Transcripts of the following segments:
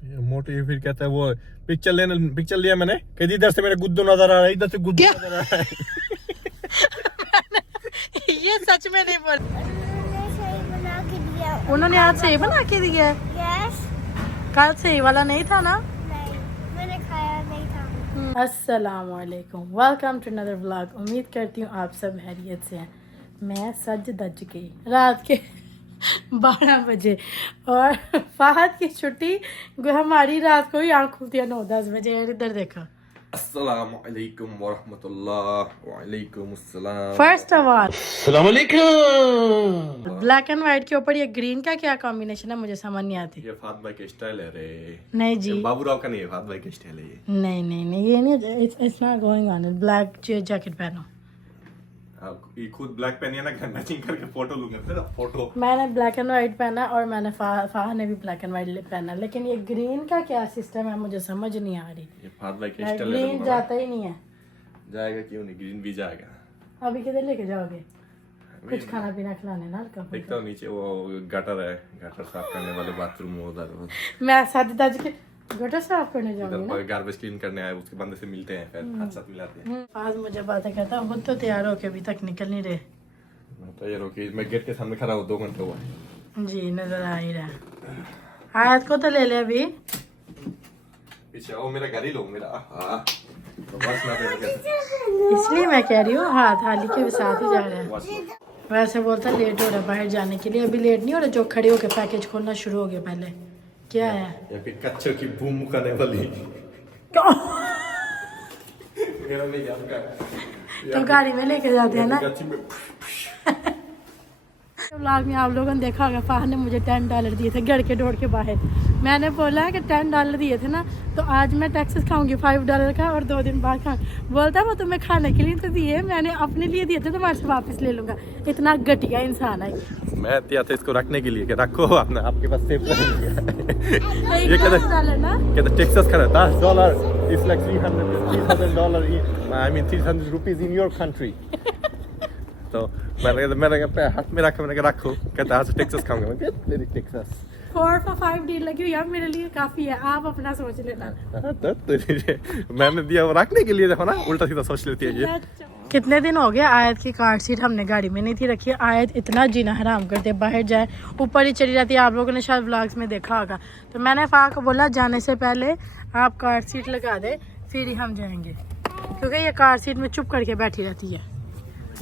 मोटी फिर कहता है वो पिक्चर लिया मैंने, कहती इधर से मेरे गुद्दू नजर आ रहा है, इधर से गुद्दू नजर आ रहा है। ये सच में नहीं बोल, उन्होंने आज सही बना के दिया है। कल सही वाला नहीं था ना? नहीं, मैंने खाया नहीं था। अस्सलामुअलैकुम, वेलकम टू अनदर व्लॉग। उम्मीद करती हूँ आप सब हैरियत से हैं। मैं सज धज गई रात के 12 बजे और फहद की छुट्टी हमारी रात को ही आँख खुलती है 9-10 बजे। इधर देखो। अस्सलाम वालेकुम वरहमतुल्लाह। वालेकुम अस्सलाम। फर्स्ट ऑफ ऑल अस्सलाम वालेकुम। ब्लैक एंड व्हाइट के ऊपर ये ग्रीन का क्या कॉम्बिनेशन है, मुझे समझ नहीं आती। ये फात भाई के स्टाइल है रे। नहीं जी, बाबूराव का नहीं है, फात भाई के स्टाइल है ये। नहीं नहीं नहीं, ये नहीं, it's not going on. Black jacket पहनो। ये खुद ब्लैक पहनी है ना, मैचिंग करके फोटो लूंगा तेरा फोटो। मैंने ब्लैक एंड व्हाइट पहना और मैंने फाहा ने भी ब्लैक एंड व्हाइट पहना, लेकिन ये ग्रीन का क्या सिस्टम है मुझे समझ नहीं आ रही। ये फात भाई के स्टाइल है। ग्रीन जाता ही नहीं है। जाएगा क्यों नहीं, ग्रीन भी जाएगा। अभी किधर लेके जाओगे? कुछ खाना पीना खिलाने ना कब? देखता हूँ नीचे वो गटर है, गटर साफ करने वाले बाथरूम उधर मैं शादी ताज के गटर साफ करने जाऊंगी ना। गार्बेज क्लीन करने आए, उसके बंदे से मिलते हैं, फिर हाथ साथ मिलाते हैं। आज मुझे बातें करता हूँ, खुद तो तैयार होके अभी तक निकल नहीं रहे। तैयार होके मैं गेट के सामने खड़ा हूँ, 2 घंटे हुआ। जी नजर आ ही रहा। आयत को तो ले ले अभी। पीछे ओ मेरा गाड़ी लो मेरा। तो बस ना इसलिए मैं कह रही हूँ हाथ हाली के साथ ही जा रहे हैं। वैसे बोलता लेट हो रहा है बाहर जाने के लिए। अभी लेट नहीं हो रहा, जो खड़े होके पैकेज खोलना शुरू हो गया। पहले क्या है ये भी कच्चों की बूम करने वाली। मेरा नहीं आपका। तो गाड़ी में लेके जाते हैं ना। कच्ची में व्लॉग में आप लोगों ने देखा होगा, फाहा ने मुझे $10 दिए थे घर के डोर के बाहर। मैंने बोला कि $10 दिए थे ना, तो आज मैं टैक्सेस खाऊंगी $5 का और 2 दिन बाद खाऊंगी। बोलता वो तुम्हें खाने के लिए तो दिए, मैंने अपने लिए दिए थे, तुम्हारे से वापस ले लूंगा। इतना घटिया इंसान है। मैं दिया था इसको रखने के लिए कि रखो अपने आपके पास सेफ रहेगा। ये $10 ना, कहते टेक्सास का $10 is like $300,000 I mean 300 rupees in your country. तो मैंने हाथ में रखा, मैंने कहा रखो। कहता आज टेक्सास खाऊंगा। मैं तेरी टेक्सास 4 for 5 डील लगी हुई है, मेरे लिए काफी है। आप अपना सोच लेना। मैंने दिया वो रखने के लिए, देखो ना उल्टा सीधा सोच लेती है ये। कितने दिन हो गए आयत की कार सीट हमने गाड़ी में नहीं थी रखी। आयत इतना जीना हराम करते, बाहर जाए ऊपर ही चली जाती है। आप लोगों ने शायद व्लॉग्स में देखा होगा। तो मैंने फाहा को बोला जाने से पहले आप कार सीट लगा दे, फिर ही हम जाएंगे, क्योंकि ये कार सीट में चुप करके बैठी रहती है,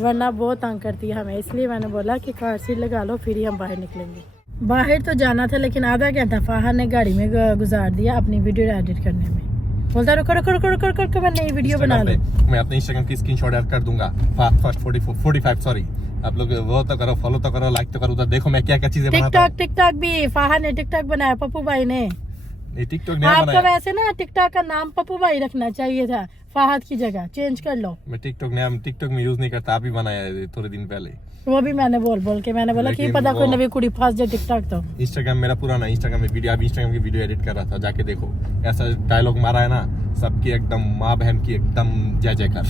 वरना बहुत तंग करती है हमें। इसलिए मैंने बोला कि कार सीट लगा लो, फिर ही हम बाहर निकलेंगे। बाहर तो जाना था, लेकिन आधा घंटा फाहा ने गाड़ी में गुजार दिया अपनी वीडियो एडिट करने में। बोलता रुको रुको रुको रुको रुको, मैं नई वीडियो बना लूं। मैं अपने इंस्टाग्राम की स्क्रीनशॉट ऐड कर दूंगा। First 45 sorry. आप लोग वो तो करो, फॉलो तो करो, लाइक तो करो। उधर देखो मैं क्या क्या चीजें बनाता हूं। टिकटॉक भी फाहा ने टिकटॉक बनाया, पप्पू भाई ने। ये टिकटॉक नया आपको बनाया। वैसे ना टिकटॉक का नाम पप्पू भाई रखना चाहिए था, फाहद की जगह चेंज कर लो। मैं टिकटॉक में यूज नहीं करता, आप ही बनाया है थोड़े दिन पहले। वो भी मैंने बोल के मैंने बोला कि पता कोई नवी कुड़ी फंस जाए टिकटॉक। तो इंस्टाग्राम मेरा पुराना इंस्टाग्राम में वीडियो, अभी इंस्टाग्राम की वीडियो एडिट कर रहा था, जाके देखो। ऐसा डायलॉग मारा है ना, सबकी एकदम माँ बहन की एकदम जय जयकार।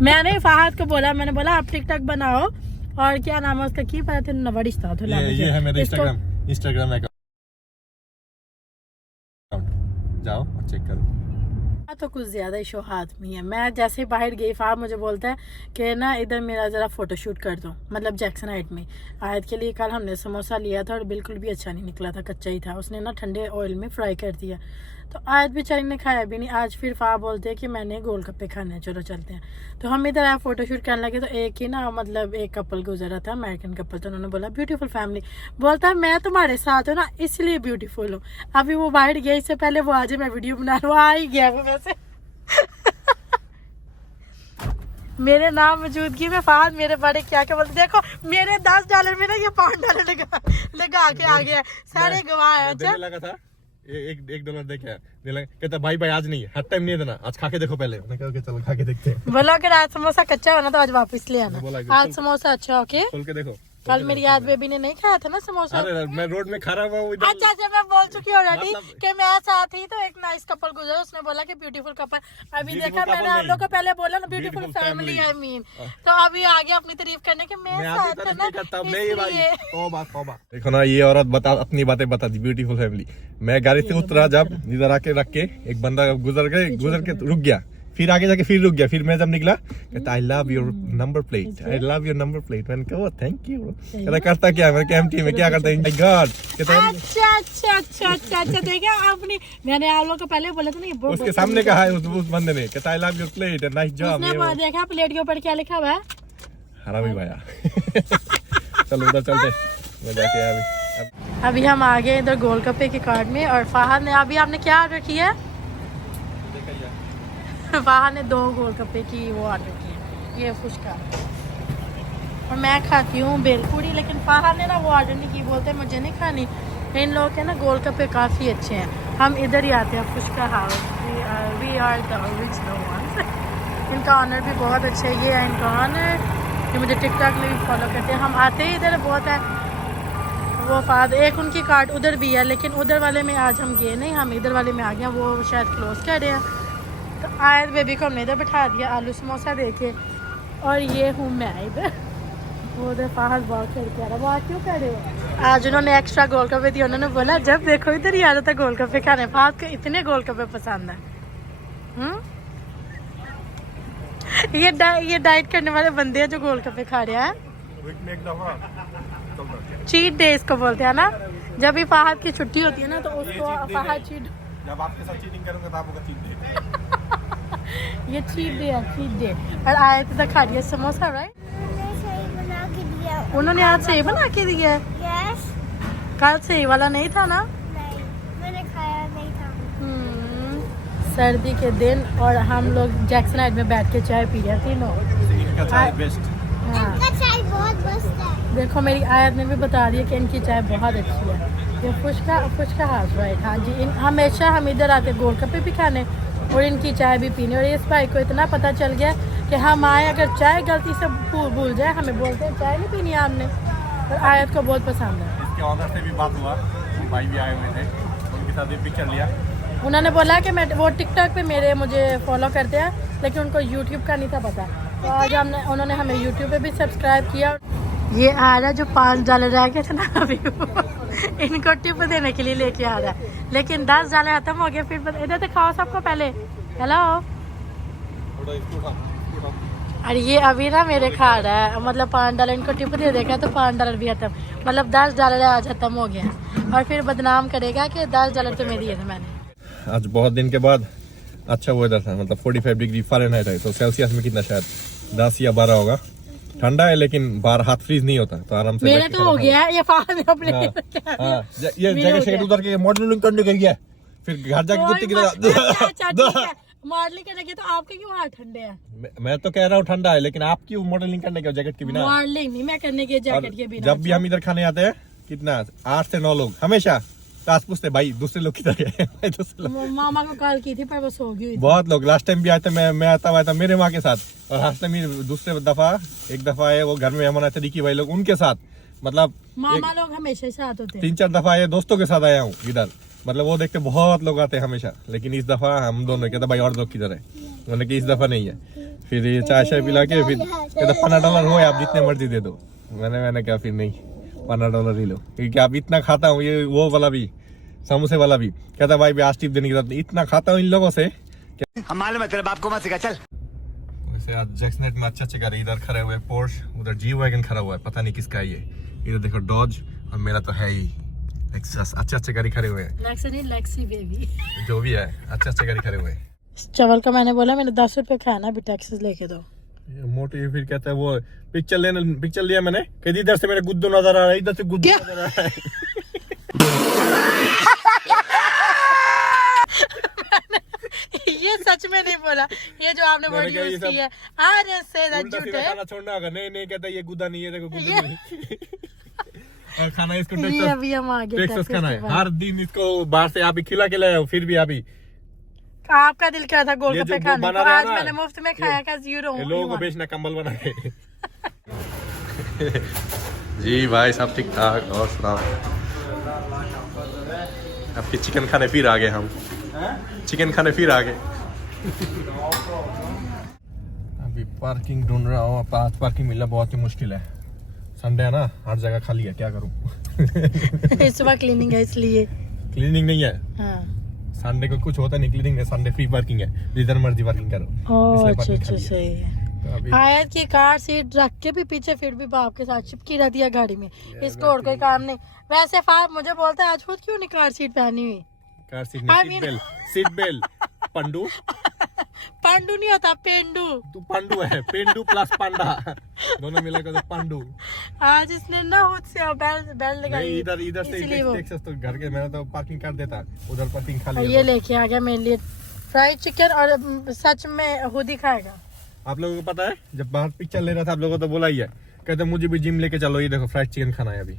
मैंने फाहद को बोला, मैंने बोला आप टिकटॉक बनाओ, और क्या नाम है उसका, की पता नवड़िश था। ये है मेरा इंस्टाग्राम अकाउंट, जाओ और चेक करो। तो कुछ ज्यादा ही शो हाथ में है। मैं जैसे ही बाहर गई, फाहा मुझे बोलता है कि ना इधर मेरा जरा फोटो शूट कर दो, मतलब जैक्सन हाइट में। आयत के लिए कल हमने समोसा लिया था और बिल्कुल भी अच्छा नहीं निकला था, कच्चा ही था। उसने ना ठंडे ऑयल में फ्राई कर दिया, तो आयत बेचारी ने खाया भी नहीं। आज फिर फाहा बोलते हैं कि मैंने गोलगप्पे खाने हैं, चलो चलते हैं। तो हम इधर आए फोटो शूट करने लगे, तो एक ही ना मतलब एक कपल गुजरा था, अमेरिकन कपल। तो उन्होंने बोला ब्यूटीफुल फैमिली। बोलता है मैं तुम्हारे साथ हूँ ना, इसलिए ब्यूटीफुल हूँ। अभी वो बाहर गया, इससे पहले वो आज मैं वीडियो बना रहा हूँ, आ ही गया वो वैसे। मेरे नाम मौजूदगी में फाहद मेरे बड़े क्या क्या बोलते, देखो मेरे $10 में ना ये $5 लगा के आ गया। सारे गवाह है। अच्छा लगा था $1 देखा, कहता भाई आज नहीं, हर टाइम नहीं देना, आज खा के देखो पहले। मैंने कहा चलो खा के देखते हैं। बोला कि आज समोसा कच्चा होना तो आज वापस ले आना। आज समोसा अच्छा ओके खोल के देखो। कल मेरी याद बेबी ने नहीं खाया था ना समोसा। अरे मैं रोड में खड़ा हुआ हूँ इधर। अच्छा मैं बोल चुकी हूँ ऑलरेडी मतलब- कि मैं साथ ही तो एक नाइस कपल गुजरा, उसने बोला कि ब्यूटीफुल कपल। अभी Beautiful देखा मैंने couple आप लोग को पहले बोला ना beautiful Beautiful family family। I mean, तो अभी आगे अपनी तारीफ करने के मैं मैं साथ आपकी है तरफ ना नहीं करता नहीं भाई। इसलिए। तौबा। देखो ना ये औरत बता अपनी बातें बताती ब्यूटीफुल फैमिली। मैं गाड़ी से उतरा जब इधर आके रख के एक बंदा गुजर के रुक गया, फिर आगे जाके फिर रुक गया, फिर मैं जब निकला कहता I love your number plate, I love your number plate. मैंने कहा थैंक यू। कहता करता क्या, मैंने कहा एमटी में क्या करता है, माय गॉड। कहता है अच्छा देखा आपने, मैंने आप लोग को पहले बोला था ना ये बहुत उसके सामने कहा है उस बंदे ने, कहता I love your plate and nice job. उसने देखा प्लेट के ऊपर क्या लिखा हुआ है, हरामी भाया। चलो उधर चलते, मैं जाके अभी अभी हम आ गए इधर गोलगप्पे के कार्ट में। और फाहद ने अभी आपने क्या ऑर्डर किया है? फाहद ने 2 गोलगप्पे की वो ऑर्डर की है, ये फुचका। और मैं खाती हूँ बेलपूरी, लेकिन फाहद ने ना वो ऑर्डर नहीं की, बोलते मुझे नहीं खानी। इन लोगों के ना गोलगप्पे काफ़ी अच्छे हैं। हम इधर ही आते हैं fuchka house, we are the original ones. इनका ऑनर भी बहुत अच्छा है, ये है इनका ऑनर, ये मुझे टिकटॉक में भी फॉलो करते हैं। हम आते ही इधर बहुत है वो फाद, एक उनकी कार्ट उधर भी है, लेकिन उधर वाले में आज हम गए नहीं, हम इधर वाले में आ गए, वो शायद क्लोज कर रहे हैं। तो आयत बेबी को हमने इधर बैठा दिया आलू समोसा देके, और ये हूँ मैं इधर, वो उधर फाहद बहुत खेल के आ रहा। वो आज क्यों कर रहे हो? आज उन्होंने एक्स्ट्रा गोलगप्पे दिए, उन्होंने बोला जब देखो इधर ही आ जाता गोलगप्पे खाने। फाहद को इतने गोलगप्पे पसंद है। ये डाइट करने वाले बंदे हैं जो गोलगप्पे खा रहे हैं। चीट डे इसको बोलते हैं ना, जब भी फाहद की छुट्टी होती है ना तो उसको फाहद चीट, जब आपके साथ चीटिंग करूंगा तो आपको चीट डे। ये चीट डे है, चीट डे। और आए तो खा रही है समोसा, राइट? मैंने सही बना के दिया। उन्होंने आज सही बना के दिया है, यस। कल सही वाला नहीं था ना। नहीं, मैंने खाया नहीं था। सर्दी के दिन और हम लोग जैक्सन हाइट में बैठ के चाय पी रहे थे तीनों। इनका चाय बेस्ट। हाँ इनका चाय बहुत मस्त है। देखो मेरी आयत ने भी बता दिया कि इनकी चाय बहुत अच्छी है। ये फुचका हाउस, राइट? हाँ जी। हमेशा हम इधर आते गोलगप्पे भी खाने और इनकी चाय भी पीने। और इस भाई को इतना पता चल गया कि हम आए, अगर चाय गलती से भूल जाए हमें बोलते हैं चाय नहीं पीनी आपने। और आयत को बहुत पसंद है। इसके ऑनर से भी बात हुआ, भाई भी आए हुए थे, उनके साथ भी पिक्चर लिया। उन्होंने बोला कि मैं वो टिकटॉक पे मुझे फॉलो करते हैं, लेकिन उनको यूट्यूब का नहीं था पता। तो आज उन्होंने हमें यूट्यूब पे भी सब्सक्राइब किया। ये आ रहा है जो $5 रह गए थे ना अभी, इनको टिप देने के लिए लेके आ रहा है, लेकिन $10 खत्म हो गया। फिर इधर तो खाओ सबको पहले। हेलो। और ये अभी ना मेरे खा रहा है, मतलब $5 इनको टिप दे देगा तो $5 भी खत्म, मतलब $10 आज खत्म हो गया। और फिर बदनाम करेगा कि $10 तो मेरी है। मैंने आज बहुत दिन के बाद अच्छा वेदर था, मतलब 45 डिग्री फ़ारेनहाइट है, तो सेल्सियस में कितना शायद 10 या 12 होगा। ठंडा है लेकिन बाहर हाथ फ्रीज नहीं होता, तो आराम से मेरा तो हो गया है, ये फाड़ अपने। हाँ, ये जगह से उधर के मॉडलिंग करने के लिए, फिर घर जाके कुत्ते की तरह। मॉडलिंग करने के तो आपके क्यों हाथ ठंडे हैं? मैं तो कह रहा हूँ ठंडा है, लेकिन आप क्यों मॉडलिंग करने के जैकेट के बिना? मॉडलिंग नहीं मैं करने के जैकेट के बिना। जब भी हम इधर खाने आते हैं कितना 8 से 9 लोग हमेशा ताश पूछते भाई दूसरे लोग किधर गए। मामा को कॉल की थी पर वो सो गई। बहुत लोग लास्ट टाइम भी आए थे, मैं आता था मेरे माँ के साथ, और लास्ट टाइम दूसरे एक दफा है वो घर में हम आए थे रिकी भाई लोग उनके साथ, मतलब मामा लोग हमेशा साथ होते हैं। 3-4 दफा ये दोस्तों के साथ आया हूँ इधर, मतलब वो देखते बहुत लोग आते हैं हमेशा, लेकिन इस दफा हम दोनों कहते भाई और लोग किधर है, मैंने कहा इस दफा नहीं है। फिर ये चाय शाय पिला के फिर कहते $15 हुए आप जितने मर्जी दे दो। मैंने कहा फिर नहीं $15 ही लो, क्योंकि आप इतना खाता हूँ, ये वो वाला भी समोसे वाला भी कहता भाई भी आज टिप देने की जरूरत नहीं, इतना खाता हूँ इन लोगों से। हम मालूम है तेरे बाप को मत सिखा चल। वैसे आज जैक्सनेट में अच्छे गाड़ी इधर खड़े हुए, पोर्श उधर जी वैगन खड़ा हुआ है, पता नहीं किसका है ये। इधर देखो डॉज, और मेरा तो है ही लेक्सस। अच्छे गाड़ी खड़े हुए हैं, लेक्सी बेबी जो भी है अच्छे गाड़ी खड़े हुए हैं। चावल का मैंने बोला मैंने $10 खाना, अभी टैक्सेस लेके दो। मोटी फिर कहता है वो पिक्चर लिया मैंने, कहती इधर से मेरे गुद्दू नजर आ रहा है, इधर से गुद्दू नजर आ रहा है। ये सच में नहीं बोला, ये जो आपने वर्ड यूज की है अरे से झूठ है। खाना छोड़ना होगा, नहीं कहता ये गुद्दा नहीं है, देखो गुद्दू नहीं। और खाना इसको ये अभी हम आगे टेक्सास खाना है, हर दिन इसको बाहर से आप ही खिला के लाए हो, फिर भी अभी आपका दिल क्या था गोलगप्पे खाने को, आज मैंने मुफ्त में खाया का 0 लोगों को बेचना कंबल बना के। जी भाई सब ठीक ठाक। और सुनाओ, आपके चिकन खाने फिर आ गए हम। चिकन खाने फिर आ गए। अभी पार्किंग ढूंढ रहा हूँ। पास पार्किंग मिलना बहुत ही मुश्किल है। संडे है ना, हर जगह खाली है, क्या करूँ। इस सुबह क्लीनिंग है इसलिए। क्लीनिंग नहीं है, हाँ। संडे को कुछ होता नहीं, क्लीनिंग है। संडे फ्री पार्किंग है, जिधर मर्जी पार्किंग करो। ओह इसलिए अच्छा parking अच्छा खाली है। सही है। तो अभी आयत की कार सीट रख के भी पीछे फिर भी बाप के साथ चिपकी रहती है गाड़ी में। इसको और कोई काम नहीं। वैसे फाप मुझे बोलता है आज खुद क्यों नहीं कार सीट पहनी हुई। कार सीट I में mean- seat belt Pandu. Pandu नहीं होता, पेंडू। तू पंडू है, पेंडू प्लस पांडा दोनों मिलाकर तो पंडू। आज इसने ना खुद से बेल्ट लगाई। नहीं, इधर से इसीलिए वो टेक्सास तो घर के, मैंने तो पार्किंग कर देता, उधर पार्किंग खाली और है। ये लेके आ गया मेरे लिए फ्राइड चिकन। और सच में खुद ही खाएगा। आप लोगों को पता है, जब बाहर पिक्चर ले रहा था आप लोगों को तो बोला ही है, कहते मुझे भी जिम लेके चलो, ये देखो फ्राइड चिकन खाना है अभी।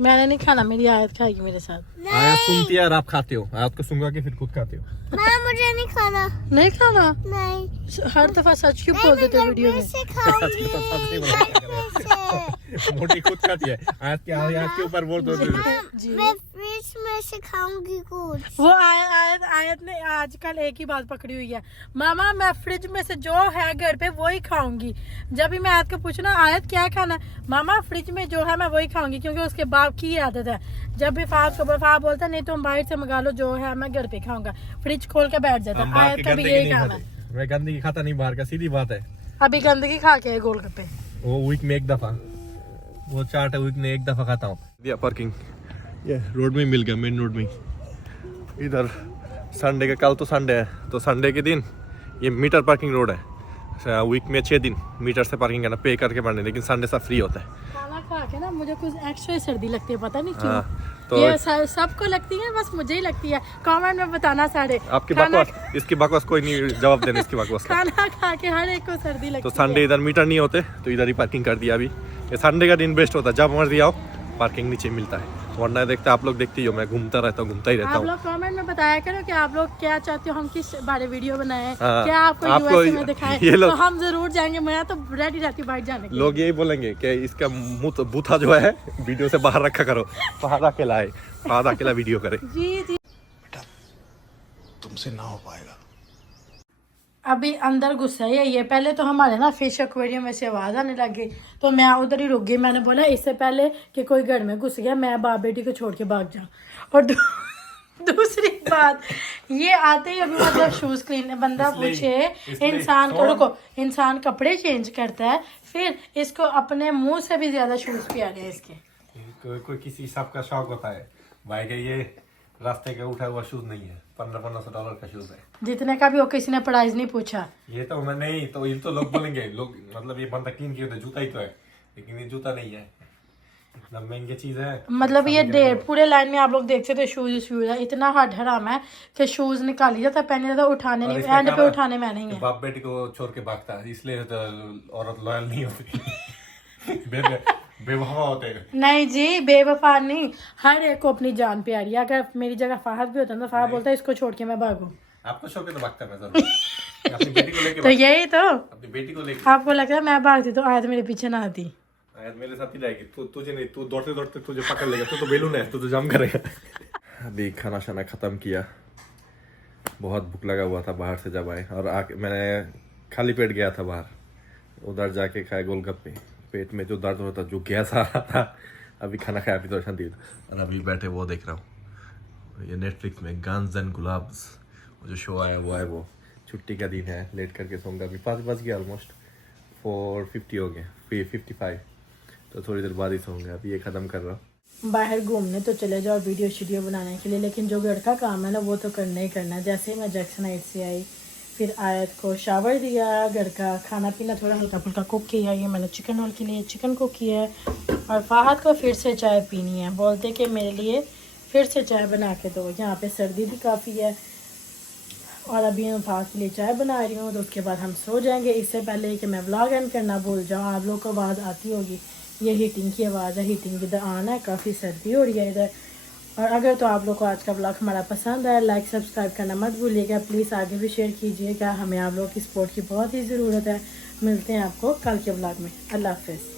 मैंने नहीं खाना, मेरी आयत खाएगी मेरे साथ। आया सुनती है और आप खाते हो, आयत को सुंगा के फिर खुद खाते हो। माँ मुझे नहीं खाना। नहीं खाना? नहीं हर दफा सच क्यों बोल देते हो वीडियो में? से खाऊंगी। मोटी खुद खाती है। आयत के ऊपर बोल दो। जी। मैं फ्रिज में से खाऊंगी कुछ। वो आयत ने आजकल एक ही बात पकड़ी हुई है, मामा मैं फ्रिज में से जो है घर पे वही खाऊंगी। जब भी मैं आयत को पूछना आयत क्या खाना, मामा फ्रिज में जो है मैं वही खाऊंगी, क्योंकि उसके बाप की ये आदत है। जब भी फाफ बोलता नहीं तुम बाहर से मंगा लो, जो है मैं घर पे खाऊंगा, फ्रिज खोल के बैठ जाता। आयत का भी यही काम है। मैं गंदगी खाता नहीं बाहर का, सीधी बात है। अभी गंदगी खा के गोलगप्पे वो वीक में एक दफा, वो चाट है वीक में एक दफा खाता हूँ। दिया पार्किंग, ये रोड में मिल गया, मेन रोड में। इधर संडे का, कल तो संडे है, तो संडे के दिन ये मीटर पार्किंग रोड है। वीक में 6 दिन मीटर से पार्किंग करना, पे करके भरने, लेकिन संडे सब फ्री होता है। खाना खा के ना मुझे कुछ एक्स्ट्रा ही सर्दी लगती है, पता नहीं क्यों। हाँ, तो ये सबको लगती है, बस मुझे ही लगती है। कमेंट में बताना सारे। आपकी बकवास, इसकी बकवास कोई नहीं जवाब देने इसकी बकवास का। खाना खा के हर एक को सर्दी लगती तो है। संडे इधर मीटर नहीं होते, तो इधर ही पार्किंग कर दिया। अभी ये संडे का दिन बेस्ट होता है, जब मर्जी आओ पार्किंग नीचे मिलता है। वरना देखते आप लोग देखते ही हो, मैं घूमता रहता हूँ, घूमता ही रहता आप हूँ। लोग कमेंट में बताया करो कि आप लोग क्या चाहते हो, हम किस बारे वीडियो बनाएं। हाँ, क्या आपको यूएसए में दिखाएं, ये लोग- तो हम जरूर जाएंगे। मैं तो रेडी रहती हूँ बाइक जाने के लिए। लोग यही बोलेंगे कि इसका मुंह तो बूथा जो है वीडियो से बाहर रखा करो, फहद अकेला है, फहद अकेला वीडियो करे। जी जी। तुमसे ना हो पाएगा। अभी अंदर गुस्सा ही है ये। पहले तो हमारे ना फिश एक्वेरियम में से आवाज़ आने लग गई, तो मैं उधर ही रुक गई। मैंने बोला इससे पहले कि कोई घर में घुस गया मैं बाप बेटी को छोड़ के भाग जाऊँ। और दूसरी बात, ये आते ही अभी मतलब शूज़ क्लीन, बंदा पूछे इंसान को, रुको, इंसान कपड़े चेंज करता है, फिर इसको अपने मुंह से भी ज़्यादा शूज़ प्यारे हैं इसके। कोई किसी सबका शौक होता है भाई के, ये रास्ते का उठा हुआ शूज नहीं है, $1500 का शूज है। जितने का भी हो, किसी ने प्राइस नहीं पूछा। ये तो मैं नहीं, तो ये तो लोग बोलेंगे, लोग मतलब ये बंदा क्लीन किया तो जूता ही तो है, लेकिन ये जूता नहीं है, इतना महंगी चीज है। मतलब ये पूरे लाइन में आप लोग देखते थे शूज है, इतना हट हराम है कि शूज निकाली जाता, पहने जाता, उठाने नहीं, एंड पे उठाने में नहीं है। बाप बेटी को छोड़ के भागता है, इसलिए तो औरत लॉयल नहीं होती। बेवफा होते हैं। नहीं जी, बेवफा नहीं, हर एक को अपनी जान प्यारी है। अगर मेरी जगह फहद भी होता ना, फहद बोलता है इसको छोड़ के मैं भागूं। आपको शौक है तो भागता है जरूर। अपनी बेटी को लेके तो यही तो, अपनी बेटी को लेके आपको लगता है मैं भागती तो आयत मेरे पीछे ना आती। आयत मेरे साथ ही रहेगी, तुझे नहीं, तू दौड़ते दौड़ते तुझे पकड़ लेगा, तू तो बेलून है, तू तो जम करेगा। अभी खाना शाना खत्म किया, बहुत भूख लगा हुआ था बाहर से जब आए, और मैंने खाली पेट गया था बाहर, उधर जाके खाए गोलगप्पे, पेट में जो दर्द होता जो गैस आ रहा था। अभी खाना खाया, अभी तो शांति, और अभी बैठे वो देख रहा हूँ, ये नेटफ्लिक्स में गन्स एंड गुलाब्स जो शो आया वो है, वो छुट्टी का दिन है, लेट करके सोऊंगा। अभी 5 बज गया, ऑलमोस्ट 4:50 हो गए, 55, तो थोड़ी देर बाद ही सोऊंगा। अभी ये ख़त्म कर रहा हूँ। बाहर घूमने तो चले जाओ वीडियो शीडियो बनाने के लिए, लेकिन जो घर का काम है ना वो तो करना ही करना है। जैसे ही मैं जैक्सन हाइट से आई, फिर आयत को शावर दिया, घर का खाना पीना थोड़ा हल्का फुल्का कुक किया। ये मैंने चिकन रोल के लिए चिकन कुक किया है, और फहद को फिर से चाय पीनी है, बोलते कि मेरे लिए फिर से चाय बना के दो। यहाँ पे सर्दी भी काफ़ी है, और अभी मैं फहद के लिए चाय बना रही हूँ, तो उसके बाद हम सो जाएंगे। इससे पहले कि मैं व्लॉग एंड करना भूल जाऊँ, आप लोग को आवाज़ आती होगी, ये हीटिंग की आवाज़ है, हीटिंग इधर आना है, काफ़ी सर्दी हो रही है इधर। और अगर तो आप लोग को आज का व्लॉग हमारा पसंद आया, लाइक सब्सक्राइब करना मत भूलिएगा, प्लीज़ आगे भी शेयर कीजिएगा, हमें आप लोग की सपोर्ट की बहुत ही ज़रूरत है। मिलते हैं आपको कल के व्लॉग में, अल्लाह हाफ़िज़।